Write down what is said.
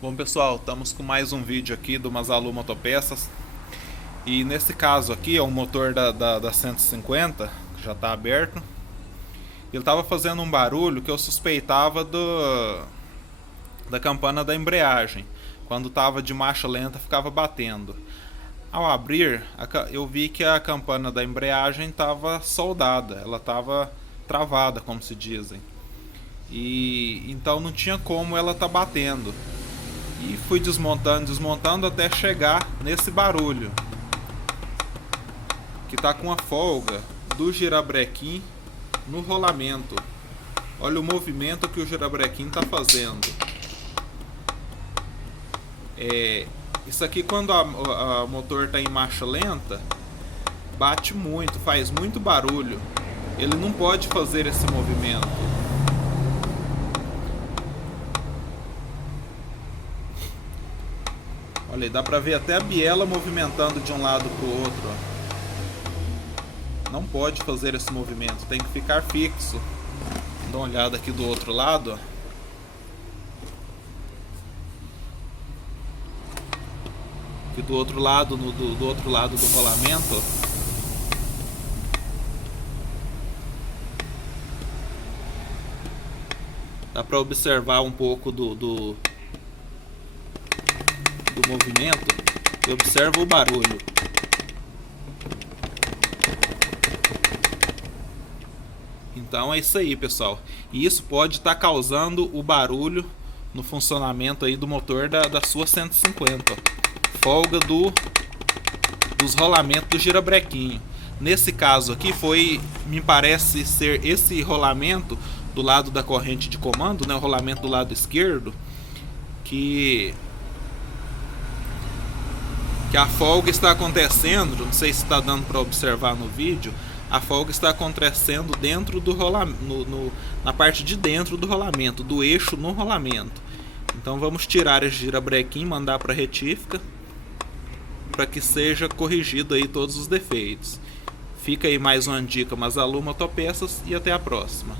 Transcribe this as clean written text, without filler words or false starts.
Bom pessoal, estamos com mais um vídeo aqui do Masalu Motopeças. E nesse caso aqui é um motor da 150, que já está aberto. Ele estava fazendo um barulho que eu suspeitava da campana da embreagem. Quando estava de marcha lenta ficava batendo. Ao abrir, eu vi que a campana da embreagem estava soldada, ela estava travada, como se dizem. E então não tinha como ela estar batendo. E fui desmontando até chegar nesse barulho, que tá com a folga do girabrequim no rolamento. Olha o movimento que o girabrequim tá fazendo. Isso aqui, quando a motor tá em marcha lenta, bate muito, faz muito barulho. Ele não pode fazer esse movimento. Olha aí, dá pra ver até a biela movimentando de um lado pro outro. Ó. Não pode fazer esse movimento, tem que ficar fixo. Dá uma olhada aqui do outro lado. Ó. Aqui do outro lado, do outro lado do rolamento. Ó. Dá pra observar um pouco do movimento e observa o barulho. Então é isso aí, pessoal. E isso pode estar causando o barulho no funcionamento aí do motor da sua 150. Ó. Folga dos rolamentos do girabrequinho. Nesse caso aqui me parece ser esse rolamento do lado da corrente de comando, né, o rolamento do lado esquerdo, que a folga está acontecendo, não sei se está dando para observar no vídeo, a folga está acontecendo dentro do rolamento, na parte de dentro do rolamento, do eixo no rolamento. Então vamos tirar esse girabrequim, mandar para a retífica, para que seja corrigido aí todos os defeitos. Fica aí mais uma dica Masalu Motopeças e até a próxima.